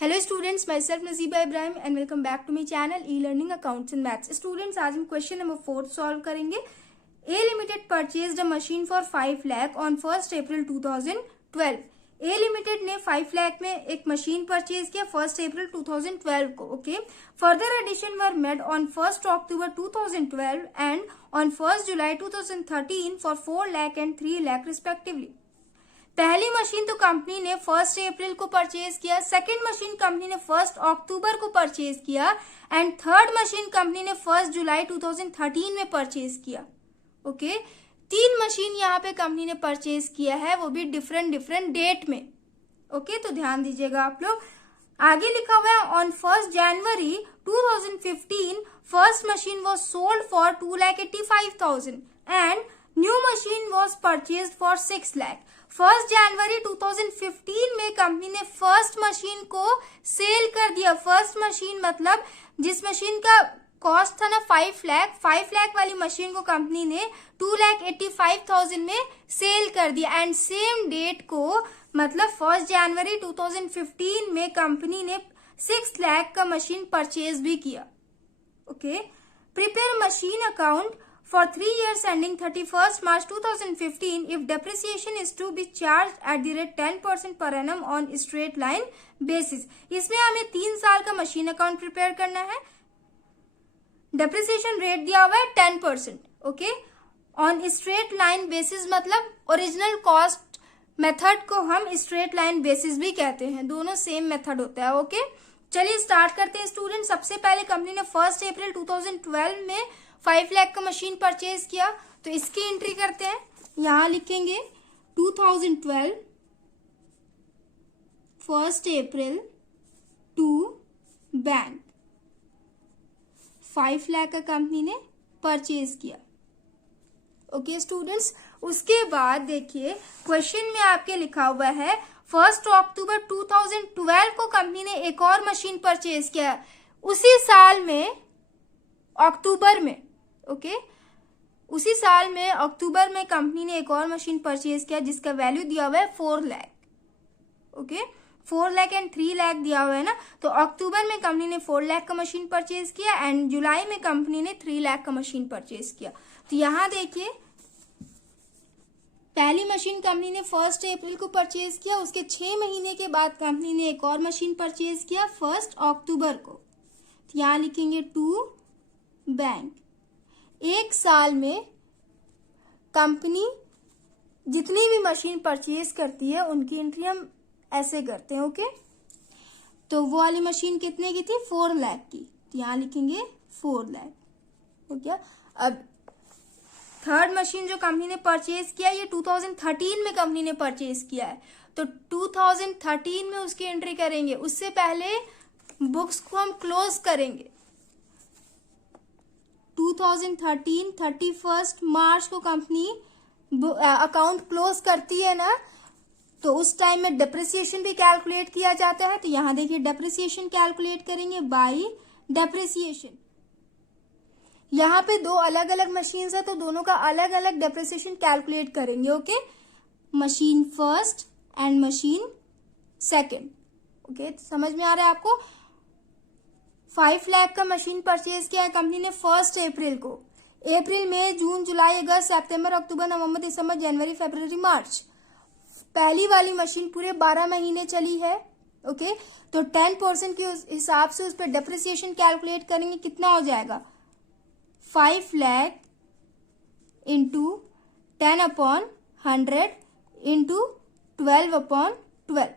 Hello students, myself Najiba Ibrahim and welcome back to my channel e learning accounts and maths. Students, आज हम question number 4 solve करेंगे। A limited purchased a machine for 5 lakh on 1 April 2012। A limited ने 5 लाख में एक machine purchase किया 1 April 2012 को। Okay, further addition were made on 1 October 2012 and on 1 July 2013 for 4 lakh and 3 lakh respectively. पहली machine तो कंपनी ने 1 अप्रैल को परचेज किया, सेकंड मशीन कंपनी ने 1 अक्टूबर को परचेज किया एंड थर्ड मशीन कंपनी ने 1 जुलाई 2013 में परचेज किया। ओके, 3 मशीन यहाँ पे कंपनी ने परचेज किया है, वो भी डिफरेंट डेट में। ओके, तो ध्यान दीजिएगा आप लोग। आगे लिखा हुआ है on 1 January 2015 first machine was sold for 2,85,000 and new machine was purchase for 6 lakh. 1 जनवरी 2015 में कंपनी ने फर्स्ट मशीन को सेल कर दिया। फर्स्ट मशीन मतलब जिस मशीन का कॉस्ट था ना 5 लाख वाली मशीन को कंपनी ने 2,85,000 में सेल कर दिया एंड सेम डेट को मतलब 1 जनवरी 2015 में कंपनी ने 6 लाख का मशीन परचेज भी किया। Okay, prepare machine account for 3 years ending 31st March 2015 if depreciation is to be charged at the rate 10% per annum on straight line basis। इसमें हमें 3 साल का मशीन अकाउंट प्रिपेयर करना है। डेप्रिसिएशन रेट दिया हुआ है 10%। Okay, on straight line basis मतलब ओरिजिनल कॉस्ट मेथड को हम स्ट्रेट लाइन बेसिस भी कहते हैं, दोनों सेम मेथड होता है। ओके, चलिए स्टार्ट करते हैं स्टूडेंट। सबसे पहले कंपनी ने 1 अप्रैल 2012 में 5 लाख का मशीन परचेज किया, तो इसकी एंट्री करते हैं। यहां लिखेंगे 2012 1 अप्रैल टू बैंक 5 लाख का कंपनी ने परचेज किया। ओके स्टूडेंट्स, उसके बाद देखिए क्वेश्चन में आपके लिखा हुआ है 1 अक्टूबर 2012 को कंपनी ने एक और मशीन परचेज किया उसी साल में अक्टूबर में। ओके, उसी साल में अक्टूबर में कंपनी ने एक और मशीन परचेज किया जिसका वैल्यू दिया हुआ है 4 लाख। ओके, 4 लाख एंड 3 लाख दिया हुआ है ना, तो अक्टूबर में कंपनी ने 4 लाख का मशीन परचेज किया एंड जुलाई में कंपनी ने 3 लाख का मशीन परचेज किया। तो यहां देखिए पहली मशीन कंपनी ने 1 अप्रैल को परचेज किया, उसके 6 महीने के बाद कंपनी ने एक और मशीन परचेज किया 1 अक्टूबर को। तो यहां लिखेंगे टू बैंक। एक साल में कंपनी जितनी भी मशीन परचेज करती है उनकी एंट्री हम ऐसे करते हैं। ओके, तो वो वाली मशीन कितने की थी 4 लाख की, तो यहां लिखेंगे 4 लाख। हो गया। अब थर्ड मशीन जो कंपनी ने परचेज किया ये 2013 में कंपनी ने परचेज किया है, तो 2013 में उसकी एंट्री करेंगे। उससे पहले बुक्स को हम क्लोज करेंगे। 2013 31 मार्च को कंपनी अकाउंट क्लोज करती है ना, तो उस टाइम में डेप्रिसिएशन भी कैलकुलेट किया जाता है। तो यहां देखिए डेप्रिसिएशन कैलकुलेट करेंगे बाय डेप्रिसिएशन। यहां पे 2 अलग अलग मशीन्स है तो दोनों का अलग अलग डेप्रिसिएशन कैलकुलेट करेंगे। Okay, machine first and machine second. Okay, समझ में आ रहा है आपको। 5 लाख का मशीन परचेज किया है कंपनी ने 1 अप्रैल को। अप्रैल मई जून जुलाई अगस्त सितंबर अक्टूबर नवंबर दिसंबर जनवरी फरवरी मार्च, पहली वाली मशीन पूरे 12 महीने चली है। ओके, तो 10% के हिसाब से उस पर डेप्रिसिएशन कैलकुलेट करेंगे, कितना हो जाएगा 5 लाख इंटू 10/100 इंटू 12/12,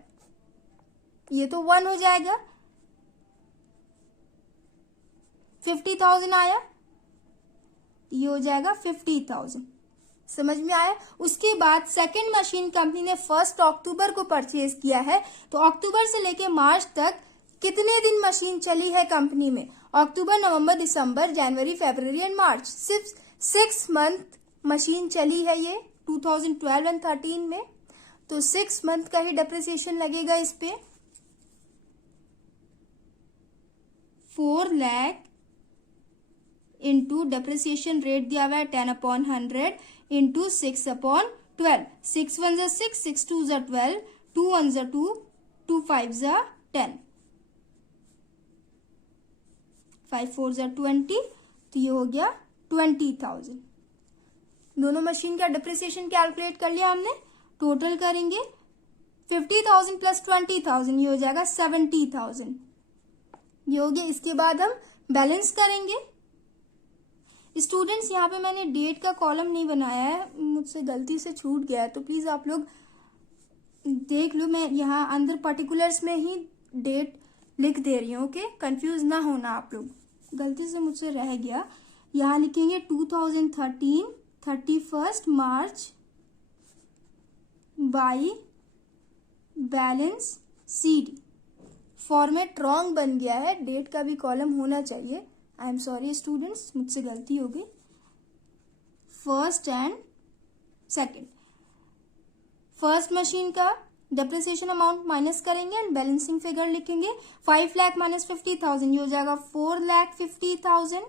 ये तो 1 हो जाएगा। 50,000 आया, ये हो जाएगा 50,000। समझ में आया। उसके बाद सेकेंड मशीन कंपनी ने 1 अक्टूबर को परचेज किया है, तो अक्टूबर से लेके मार्च तक कितने दिन मशीन चली है कंपनी में, अक्टूबर नवंबर दिसंबर जनवरी फरवरी एंड मार्च, सिर्फ 6 मंथ मशीन चली है ये 2012 एंड 13 में, तो 6 मंथ का ही डेप्रिसिएशन लगेगा इस पे। 4 लाख इंटू डेप्रिसिएशन रेट दिया हुआ है 10/100 इंटू 6/12। 6 1 6, 6 2 12, 2 1 2, 2 5 10। 5 4 ज़ा 20, तो ये हो गया 20,000। दोनों मशीन का डिप्रिसिएशन कैलकुलेट कर लिया हमने। टोटल करेंगे 50,000 प्लस 20,000, ये हो जाएगा 70,000। ये हो गया। इसके बाद हम बैलेंस करेंगे। स्टूडेंट्स, यहाँ पे मैंने डेट का कॉलम नहीं बनाया है, मुझसे गलती से छूट गया है, तो प्लीज आप लोग देख लो। मैं यहाँ अंदर पर्टिकुलर्स में ही डेट लिख दे रही हूँ, ओके? कंफ्यूज ना होना आप लोग, गलती से मुझसे रह गया। यहाँ लिखेंगे 2013 31 March by balance CD। Format wrong बन गया है, डेट का भी कॉलम होना चाहिए। आई एम सॉरी स्टूडेंट्स, मुझसे गलती हो गई। First and second, first machine का डेप्रिसिएशन अमाउंट माइनस करेंगे एंड बैलेंसिंग फिगर लिखेंगे। 5 लाख माइनस 50,000, ये हो जाएगा 4,50,000।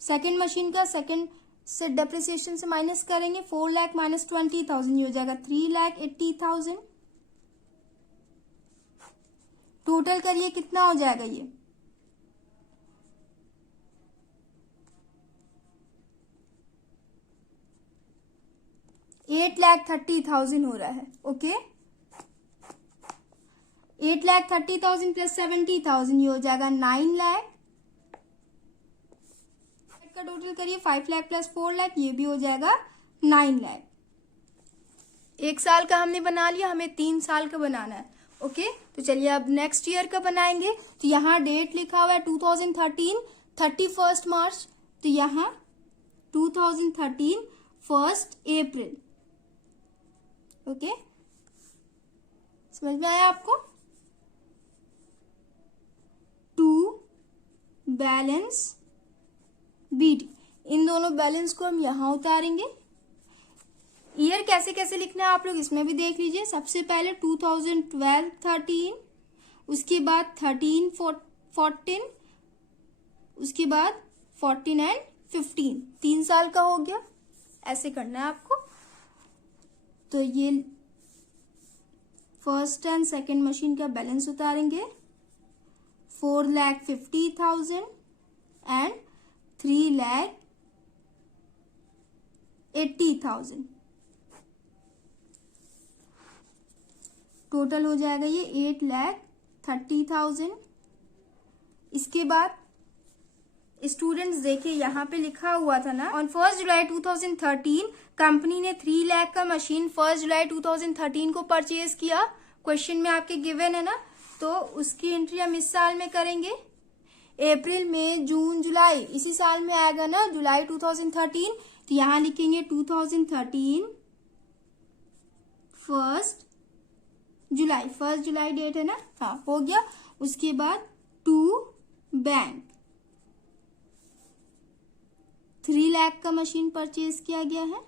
सेकेंड मशीन का सेकेंड से डेप्रिसिएशन से माइनस करेंगे। 4 लाख माइनस 20,000, ये हो जाएगा 3,80,000। टोटल करिए कितना हो जाएगा ये? $8,30,000 हो रहा है, ओके? 8,30,000 प्लस 70,000, ये हो जाएगा 9 लाख का टोटल करिए। 5 लाख प्लस 4 लाख, ये भी हो जाएगा 9 लाख। 1 साल का हमने बना लिया, हमें 3 साल का बनाना है, ओके? तो चलिए अब नेक्स्ट ईयर का बनाएंगे। तो यहाँ डेट लिखा हुआ है 2013 31 मार्च, तो यहाँ 2013 1 अप्रैल, ओके? समझ में आया आपको? टू बैलेंस BD, इन दोनों बैलेंस को हम यहां उतारेंगे। ईयर कैसे कैसे लिखना है आप लोग इसमें भी देख लीजिए। सबसे पहले 2012-13, उसके बाद 13-14, उसके बाद 14 एंड 15, 3 साल का हो गया। ऐसे करना है आपको। तो ये फर्स्ट एंड सेकेंड मशीन का बैलेंस उतारेंगे। 4,50,000 एंड 3,80,000। टोटल हो जाएगा ये 8,30,000। इसके बाद स्टूडेंट्स देखिए यहाँ पे लिखा हुआ था ना, ऑन 1 जुलाई 2013 कंपनी ने 3 लाख का मशीन 1 जुलाई 2013 को परचेज किया। क्वेश्चन में आपके गिवन है ना, तो उसकी एंट्री हम इस साल में करेंगे। अप्रैल मई जून जुलाई इसी साल में आएगा ना, जुलाई 2013, तो यहाँ लिखेंगे 2013 1 जुलाई डेट है ना, हाँ हो गया। उसके बाद टू बैंक 3 लाख का मशीन परचेज किया गया है,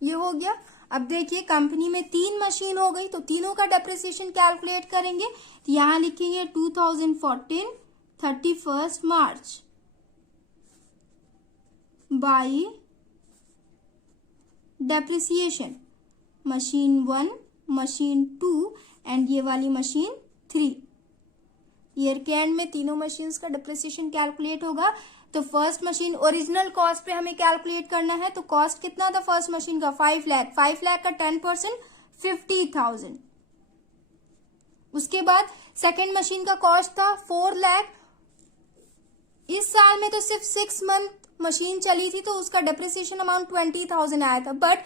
ये हो गया। अब देखिए कंपनी में 3 मशीन हो गई, तो तीनों का डेप्रिसिएशन कैलकुलेट करेंगे। तो यहां लिखेंगे 2014 31 March by depreciation machine 1, machine 2 and ये वाली मशीन 3। ईयर के एंड में तीनों मशीन्स का डेप्रिसिएशन कैलकुलेट होगा। तो फर्स्ट मशीन ओरिजिनल कॉस्ट पे हमें कैलकुलेट करना है। तो कॉस्ट कितना था फर्स्ट मशीन का? 5 लाख। 5 लाख का 10% 50,000। उसके बाद सेकेंड मशीन का कॉस्ट था 4 लाख। इस साल में तो सिर्फ 6 मंथ मशीन चली थी, तो उसका डेप्रिसिएशन अमाउंट 20,000 आया था। बट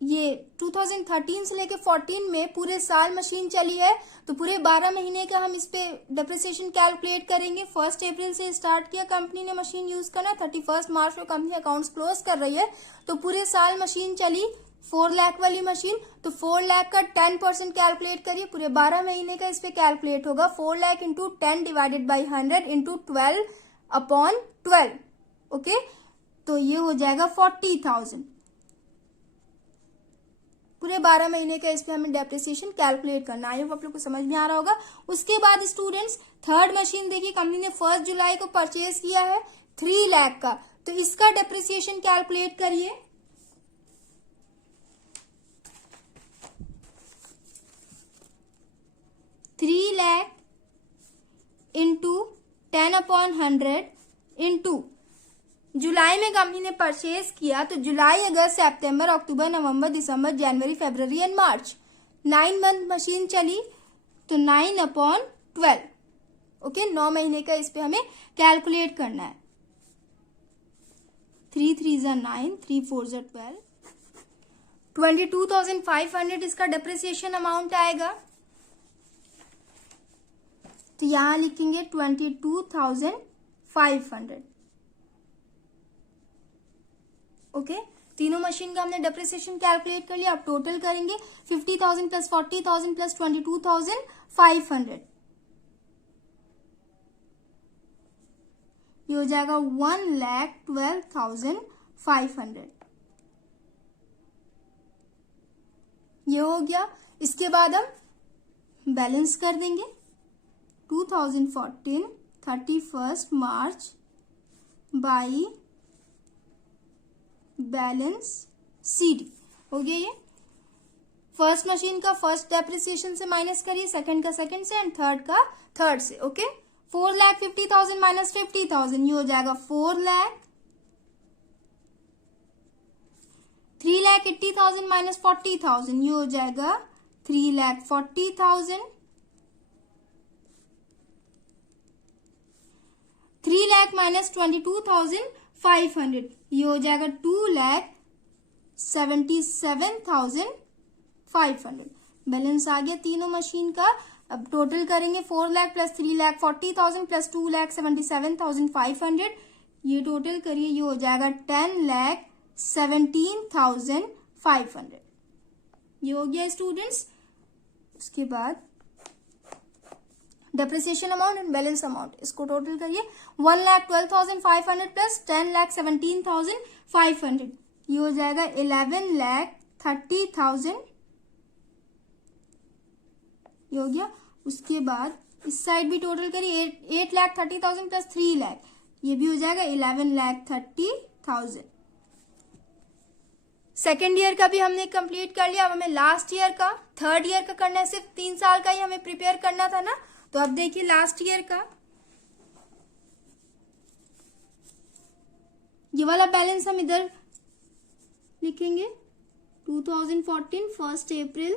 ये 2013 से लेके 14 में पूरे साल मशीन चली है, तो पूरे 12 महीने का हम इस पे डेप्रिसिएशन कैलकुलेट करेंगे। 1 अप्रैल से स्टार्ट किया कंपनी ने मशीन यूज करना, 31 मार्च को कंपनी अकाउंट्स क्लोज कर रही है, तो पूरे साल मशीन चली 4 लाख वाली मशीन। तो 4 लाख का 10% कैलकुलेट करिए, पूरे 12 महीने का इस पे कैलकुलेट होगा। 4 lakh into 10 divided by 100 into 12/12, okay? तो ये हो जाएगा 40,000। पूरे 12 महीने का इस पे हमें डेप्रिसिएशन कैलकुलेट करना। आई होप आप लोग को समझ में आ रहा होगा। उसके बाद स्टूडेंट्स थर्ड मशीन देखिए, कंपनी ने 1 जुलाई को परचेज किया है 3 लाख का, तो इसका डेप्रिसिएशन कैलकुलेट करिए। 1/100 इंटू जुलाई में कंपनी ने परचेज किया, तो जुलाई, अगस्त, सितंबर, अक्टूबर, नवंबर, दिसंबर, जनवरी, फरवरी एंड मार्च, 9 मंथ मशीन चली, तो 9/12। ओके, 9 महीने का इस पे हमें कैलकुलेट करना है। 3 3 9, 3 4 12, 22,500 इसका डेप्रिसिएशन अमाउंट आएगा। तो यहां लिखेंगे 22,500। ओके, तीनों मशीन का हमने डेप्रिसिएशन कैलकुलेट कर लिया। अब टोटल करेंगे 50,000 प्लस 40,000 प्लस 22,500, ये हो जाएगा 1,12,500। ये हो गया। इसके बाद हम बैलेंस कर देंगे। 2014 31 मार्च बाई बैलेंस CD हो गया। ये फर्स्ट मशीन का फर्स्ट डेप्रिसिएशन से माइनस करिए, सेकंड का सेकंड से एंड थर्ड का थर्ड से। ओके, 4,50,000 माइनस 50,000, ये हो जाएगा 4 लाख। 3,80,000 माइनस 40,000, ये हो जाएगा 3,40,000। 3 लाख माइनस 22,500, ये हो जाएगा 2,77,500। बैलेंस आ गया तीनों मशीन का। अब टोटल करेंगे 4 लाख प्लस 3,40,000 प्लस 2,77,500, ये टोटल करिए, ये हो जाएगा 10,17,500। ये हो गया स्टूडेंट्स। उसके बाद depreciation amount and balance amount, इसको टोटल करिए। 1,12,500 प्लस 10,17,500, ये हो जाएगा 11,30,000। ये हो गया। उसके बाद इस साइड भी टोटल करिए, 8,30,000 प्लस 3 लाख, ये भी हो जाएगा 11,30,000। सेकेंड ईयर का भी हमने कंप्लीट कर लिया। अब हमें लास्ट ईयर का, थर्ड ईयर का करना है। सिर्फ 3 साल का ही हमें प्रिपेयर करना था ना। तो अब देखिए लास्ट ईयर का, ये वाला बैलेंस हम इधर लिखेंगे। 2014 1 April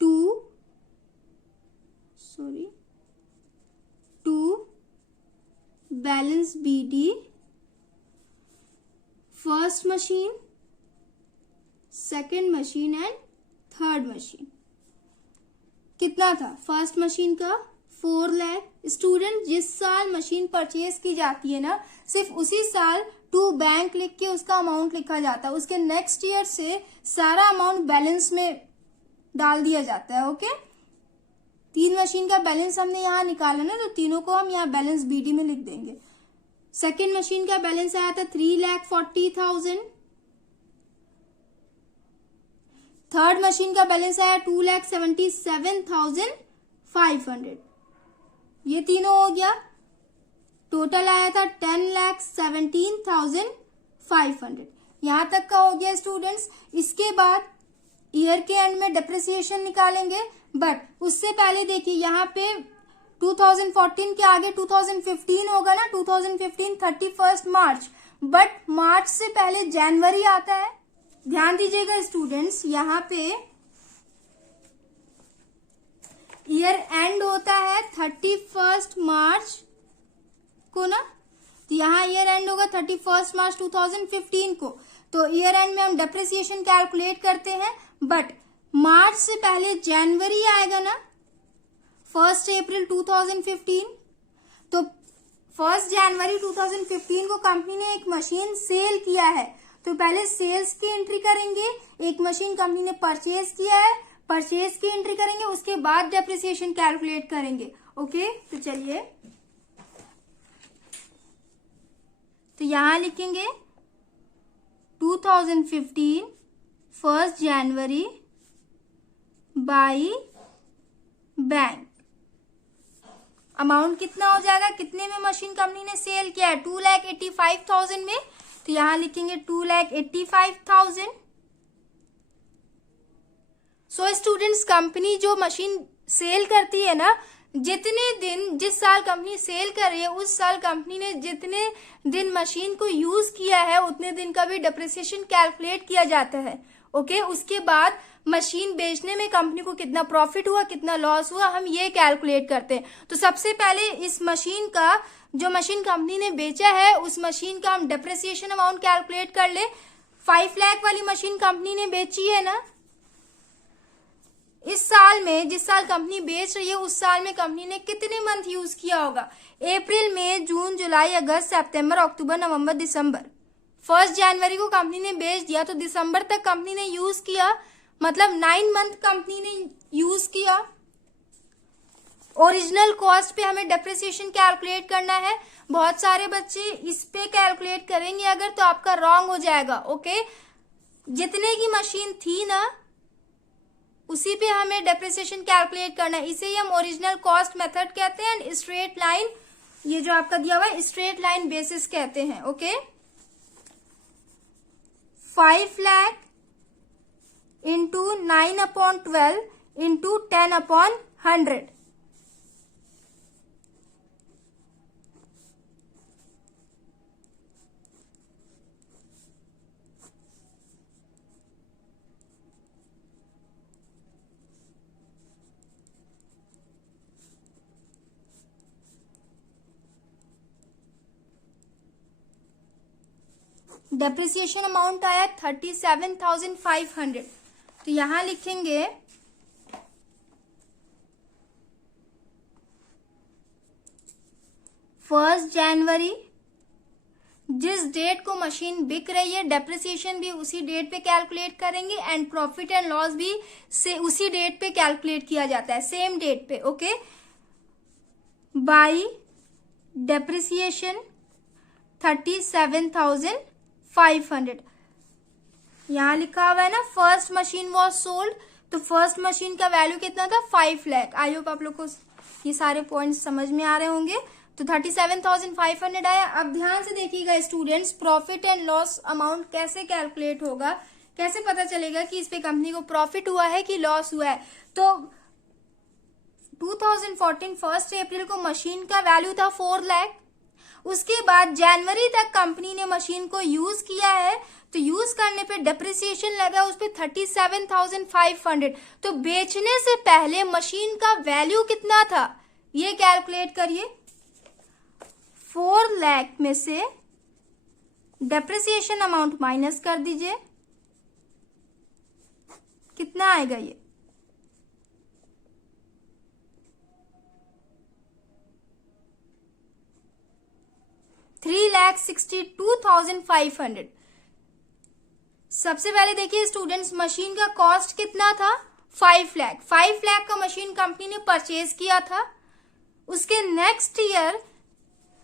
to balance BD first machine, second machine and third machine. कितना था फर्स्ट मशीन का? 4 लाख। स्टूडेंट, जिस साल मशीन परचेज की जाती है ना, सिर्फ उसी साल टू बैंक लिख के उसका अमाउंट लिखा जाता है। उसके नेक्स्ट ईयर से सारा अमाउंट बैलेंस में डाल दिया जाता है। ओके, 3 मशीन का बैलेंस हमने यहाँ निकाला ना, तो तीनों को हम यहाँ बैलेंस BD में लिख देंगे। सेकेंड मशीन का बैलेंस आया था 3,40,000। थर्ड मशीन का बैलेंस आया 2,77,500। ये तीनों हो गया। टोटल आया था 10,17,500। यहां तक का हो गया स्टूडेंट्स। इसके बाद ईयर के एंड में डेप्रिसिएशन निकालेंगे, बट उससे पहले देखिए यहाँ पे 2014 के आगे 2015 होगा ना। 2015 31 मार्च, बट मार्च से पहले जनवरी आता है। ध्यान दीजिएगा स्टूडेंट्स, यहाँ पे ईयर एंड होता है 31 मार्च को ना, तो यहाँ ईयर एंड होगा 31 मार्च 2015 को। तो ईयर एंड में हम डेप्रिसिएशन कैलकुलेट करते हैं, बट मार्च से पहले जनवरी आएगा ना, 1 अप्रैल 2015। तो 1 जनवरी 2015 को कंपनी ने एक मशीन सेल किया है, तो पहले सेल्स की एंट्री करेंगे। एक मशीन कंपनी ने परचेज किया है, परचेज की एंट्री करेंगे, उसके बाद डेप्रिसिएशन कैलकुलेट करेंगे। ओके, तो चलिए, तो यहां लिखेंगे 2015 1 जनवरी बाई बैंक। अमाउंट कितना हो जाएगा? कितने में मशीन कंपनी ने सेल किया है? 2,85,000 में। तो यहां लिखेंगे 2,85,000। सो स्टूडेंट्स, कंपनी जो मशीन सेल करती है ना, जितने दिन जिस साल कंपनी सेल कर रही है उस साल कंपनी ने जितने दिन मशीन को यूज किया है उतने दिन का भी डेप्रिसिएशन कैलकुलेट किया जाता है। ओके, उसके बाद मशीन बेचने में कंपनी को कितना प्रॉफिट हुआ, कितना लॉस हुआ, हम ये कैलकुलेट करते हैं। तो सबसे पहले इस मशीन का, जो मशीन कंपनी ने बेचा है उस मशीन का हम डेप्रिसिएशन अमाउंट कैलकुलेट कर ले। 5 लाख वाली मशीन कंपनी ने बेची है ना, इस साल में जिस साल कंपनी बेच रही है उस साल में कंपनी ने कितने मंथ यूज किया होगा? अप्रैल, मई, जून, जुलाई, अगस्त, सितंबर, अक्टूबर, नवंबर, दिसंबर। 1 जनवरी को कंपनी ने बेच दिया तो दिसंबर तक कंपनी ने यूज किया, मतलब 9 मंथ कंपनी ने यूज किया। ओरिजिनल कॉस्ट पे हमें डेप्रिसिएशन कैलकुलेट करना है। बहुत सारे बच्चे इस पे कैलकुलेट करेंगे अगर, तो आपका रॉन्ग हो जाएगा। ओके, जितने की मशीन थी ना उसी पे हमें डेप्रिसिएशन कैलकुलेट करना है। इसे ही हम ओरिजिनल कॉस्ट मेथड कहते हैं एंड स्ट्रेट लाइन, ये जो आपका दिया हुआ है स्ट्रेट लाइन बेसिस कहते हैं। Okay, 5 lakh into 9/12 into 10/100। Depreciation amount आया 37,500। तो यहां लिखेंगे 1 जनवरी, जिस डेट को मशीन बिक रही है डेप्रिसिएशन भी उसी डेट पे कैलकुलेट करेंगे एंड प्रॉफिट एंड लॉस भी से उसी डेट पे कैलकुलेट किया जाता है, सेम डेट पे। Okay, by depreciation 37,500। यहां लिखा हुआ है ना फर्स्ट मशीन वॉज सोल्ड, तो फर्स्ट मशीन का वैल्यू कितना था? 5 लाख। आई होप आप लोग को ये सारे पॉइंट्स समझ में आ रहे होंगे। तो 37,500 आया। अब ध्यान से देखिएगा students, profit and loss amount कैसे कैलकुलेट होगा, कैसे पता चलेगा कि इस पे कंपनी को प्रॉफिट हुआ है कि लॉस हुआ है। तो 2014 1 अप्रैल को मशीन का वैल्यू था 4 लाख। उसके बाद जनवरी तक कंपनी ने मशीन को यूज किया है, तो यूज करने पे डेप्रिसिएशन लगा उस पे 37,500। तो बेचने से पहले मशीन का वैल्यू कितना था ये कैलकुलेट करिए। 4 लाख में से डेप्रिसिएशन अमाउंट माइनस कर दीजिए, कितना आएगा ये? 3,62,500। सबसे पहले देखिए स्टूडेंट्स, मशीन का कॉस्ट कितना था? 5 लाख। 5 लाख का मशीन कंपनी ने परचेज किया था। उसके नेक्स्ट ईयर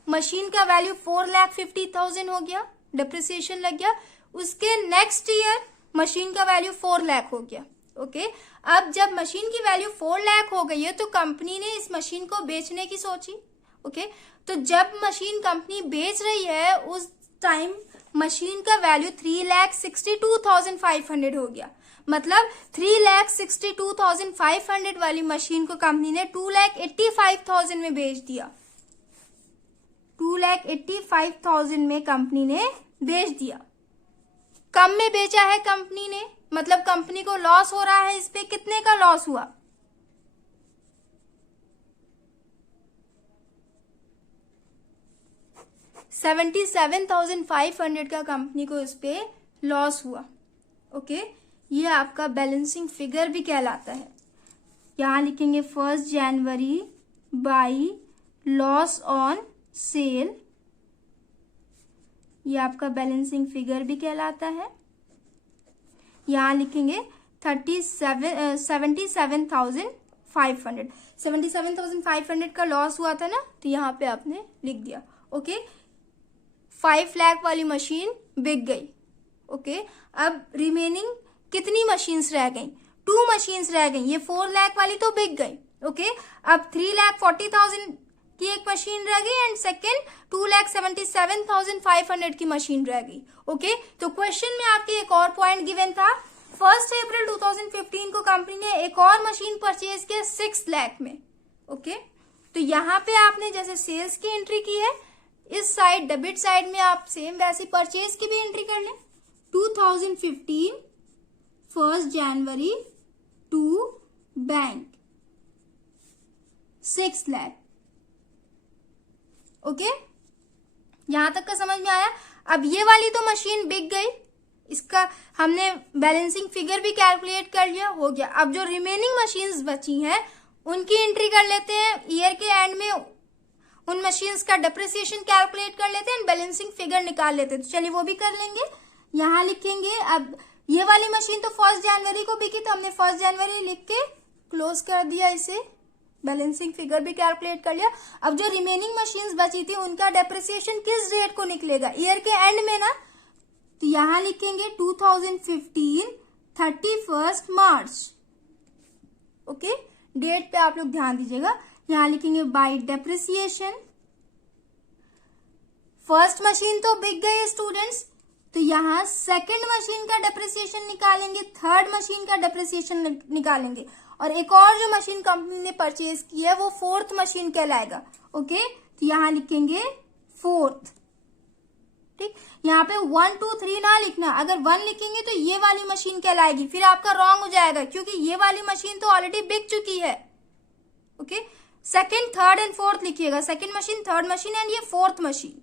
मशीन का वैल्यू 4,50,000 हो गया, डेप्रिसिएशन लग गया। उसके नेक्स्ट ईयर मशीन का वैल्यू 4 लाख हो गया। ओके, अब जब मशीन की वैल्यू 4 लाख हो गई है तो कंपनी ने इस मशीन को बेचने की सोची। ओके, तो जब मशीन कंपनी बेच रही है उस टाइम मशीन का वैल्यू 3,62,500 हो गया। मतलब 3,62,500 वाली मशीन को कंपनी ने 2,85,000 में बेच दिया। 2,85,000 में कंपनी ने बेच दिया। कम में बेचा है कंपनी ने, मतलब कंपनी को लॉस हो रहा है। इस पे कितने का लॉस हुआ? 77,500 का कंपनी को इस पे लॉस हुआ। ओके, ये आपका बैलेंसिंग फिगर भी कहलाता है। यहां लिखेंगे 1 जनवरी बाई लॉस ऑन सेल, ये आपका बैलेंसिंग फिगर भी कहलाता है। यहां लिखेंगे 77,500। 77,500 का लॉस हुआ था ना, तो यहाँ पे आपने लिख दिया। ओके, 5 लाख वाली मशीन बिक गई। ओके, अब रिमेनिंग कितनी मशीन्स रह गई? 2 मशीन्स रह गई। ये 4 लाख वाली तो बिक गई। ओके, अब 3,40,000 की एक मशीन रह गई एंड सेकेंड 2,77,500 की मशीन रह गई। ओके, तो क्वेश्चन में आपके एक और पॉइंट गिवन था। 1 अप्रैल 2015 को कंपनी ने एक और मशीन परचेज किया 6 लाख में। ओके, तो यहाँ पे आपने जैसे सेल्स की एंट्री की है, इस साइड डेबिट साइड में आप सेम वैसे परचेज की भी एंट्री कर लें। 2015 1 जनवरी टू बैंक 6 लाख। ओके, यहां तक का समझ में आया। अब ये वाली तो मशीन बिक गई, इसका हमने बैलेंसिंग फिगर भी कैलकुलेट कर लिया, हो गया। अब जो रिमेनिंग मशीन्स बची हैं उनकी एंट्री कर लेते हैं। ईयर के एंड में उन मशीन्स का डेप्रिसिएशन कैलकुलेट कर लेते हैं, बैलेंसिंग फिगर निकाल लेते हैं। तो चलिए वो भी कर लेंगे। यहां लिखेंगे, अब ये वाली मशीन तो 1 जनवरी को बिकी, तो हमने 1 जनवरी लिख के क्लोज कर दिया इसे, बैलेंसिंग फिगर भी कैलकुलेट कर लिया। अब जो रिमेनिंग मशीन्स बची थी उनका डेप्रिसिएशन किस डेट को निकलेगा, ईयर के एंड में ना, तो यहां लिखेंगे 2015 31 मार्च। ओके, डेट पे आप लोग ध्यान दीजिएगा। यहां लिखेंगे बाय डेप्रिसिएशन। फर्स्ट मशीन तो बिक गई स्टूडेंट्स, तो यहां सेकंड मशीन का डेप्रिसिएशन निकालेंगे, थर्ड मशीन का डेप्रिसिएशन निकालेंगे, और एक और जो मशीन कंपनी ने परचेज की है वो फोर्थ मशीन कहलाएगा। ओके, तो यहां लिखेंगे फोर्थ। ठीक, यहाँ पे 1 2 3 ना लिखना, अगर 1 लिखेंगे तो ये वाली मशीन कहलाएगी, फिर आपका रॉन्ग हो जाएगा क्योंकि ये वाली मशीन तो ऑलरेडी बिक चुकी है। Okay, second third and fourth लिखिएगा, second machine, third machine and ये फोर्थ मशीन।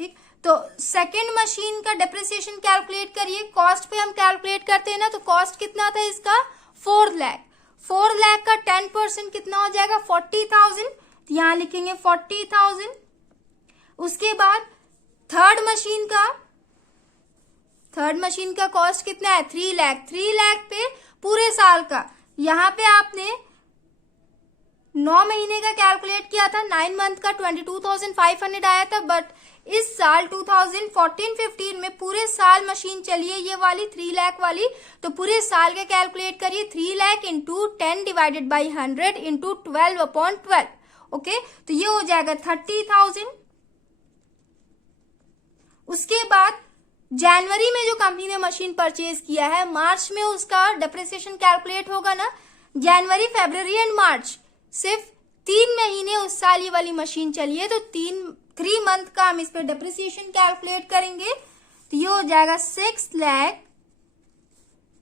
ठीक, तो सेकंड मशीन का डेप्रिसिएशन कैलकुलेट करिए। कॉस्ट पे हम कैलकुलेट करते हैं ना, तो कॉस्ट कितना था इसका, 4 लाख। 4 लाख का 10% कितना हो जाएगा, 40,000। तो यहां लिखेंगे 40,000। उसके बाद थर्ड मशीन का कॉस्ट कितना है, 3 लाख। 3 लाख पे पूरे साल का, यहां पे आपने 9 महीने का कैलकुलेट किया था, 9 मंथ का 22,500 आया था, बट इस साल 2014-15 में पूरे साल मशीन चली है ये वाली 3 लाख वाली, तो पूरे साल का कैलकुलेट करिए। 3 lakh into 10 divided by 100 into 12/12। Okay, तो ये हो जाएगा 30,000। उसके बाद जनवरी में जो कंपनी ने मशीन परचेज किया है, मार्च में उसका डेप्रिसिएशन कैलकुलेट होगा ना। जनवरी, फरवरी एंड मार्च, सिर्फ 3 महीने उस साल ये वाली मशीन चली है, तो 3 मंथ का हम इस पर डेप्रिसिएशन कैलकुलेट करेंगे। तो ये हो जाएगा 6 लाख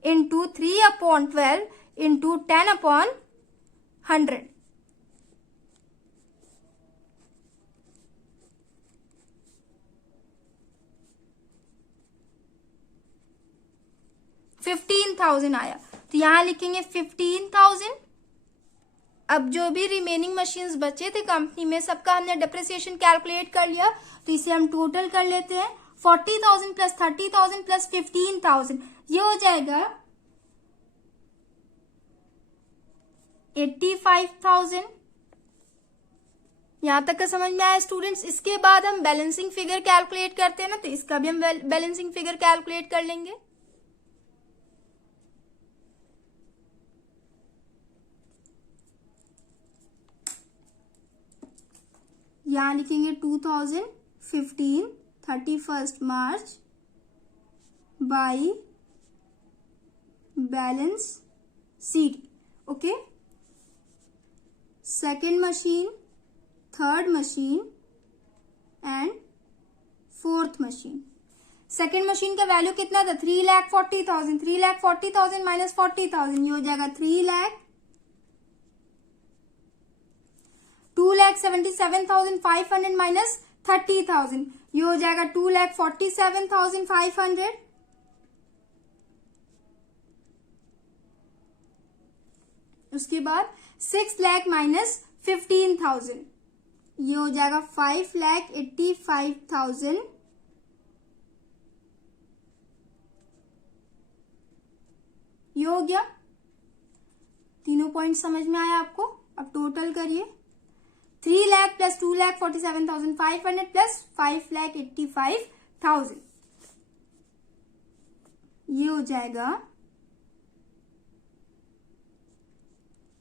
इंटू 3/12 इंटू 10/100। $15,000 आया, तो यहां लिखेंगे 15,000। अब जो भी रिमेनिंग मशीन्स बचे थे कंपनी में, सबका हमने डेप्रिसिएशन कैलकुलेट कर लिया, तो इसे हम टोटल कर लेते हैं। 40,000 प्लस 30,000 प्लस 15,000, ये हो जाएगा 85,000। यहां तक का समझ में आया स्टूडेंट्स। इसके बाद हम बैलेंसिंग फिगर कैलकुलेट करते हैं ना, तो इसका भी हम बैलेंसिंग फिगर कैलकुलेट कर लेंगे। यहां लिखेंगे 2015 31 March by balance sheet. Okay, second machine, third machine and fourth machine. Second machine का वैल्यू कितना था, 3,40,000। 3,40,000 माइनस 40,000, ये हो जाएगा 3 लाख। 2,77,500 माइनस 30,000, ये हो जाएगा 2,47,500। उसके बाद 6 लाख माइनस 15,000, ये हो जाएगा 5,85,000। ये हो गया। तीनों पॉइंट समझ में आया आपको। अब टोटल करिए, 3 लाख प्लस 2,47,500 प्लस 5,85,000, ये हो जाएगा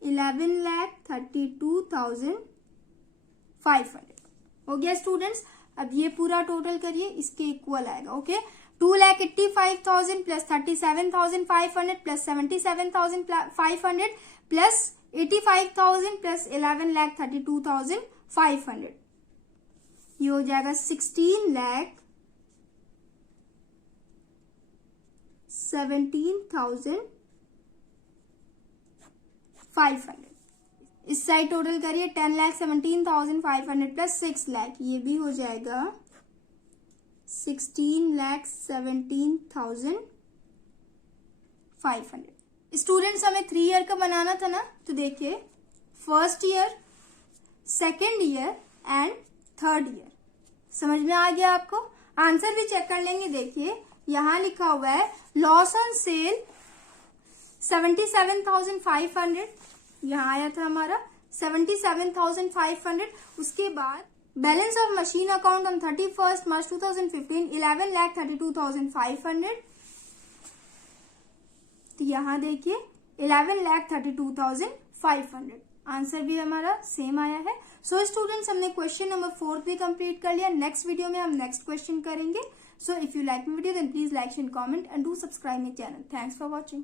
11,32,500। हो गया स्टूडेंट्स। अब ये पूरा टोटल करिए, इसके इक्वल आएगा। Okay, 2,85,000 plus 37,500 plus 77,500 plus 85,000 plus 11,32,500, ये हो जाएगा 16,17,500। इस साइड टोटल करिए 10,17,500 प्लस 6 लाख, ये भी हो जाएगा 16,17,500। स्टूडेंट्स हमें 3 ईयर का बनाना था ना, तो देखिए first year, second year and third year. समझ में आ गया आपको? आंसर भी चेक कर लेंगे। देखिए यहां लिखा हुआ है लॉस ऑन सेल 77,500, यहाँ आया था हमारा 77,500। उसके बाद balance of machine account on 31 मार्च 2015 11,32,500। तो यहाँ देखिए 11,32,500, आंसर भी हमारा सेम आया है। सो स्टूडेंट्स हमने क्वेश्चन नंबर 4 भी कंप्लीट कर लिया। नेक्स्ट वीडियो में हम नेक्स्ट क्वेश्चन करेंगे। So if you like my video then please like and comment and do subscribe my channel. Thanks for watching.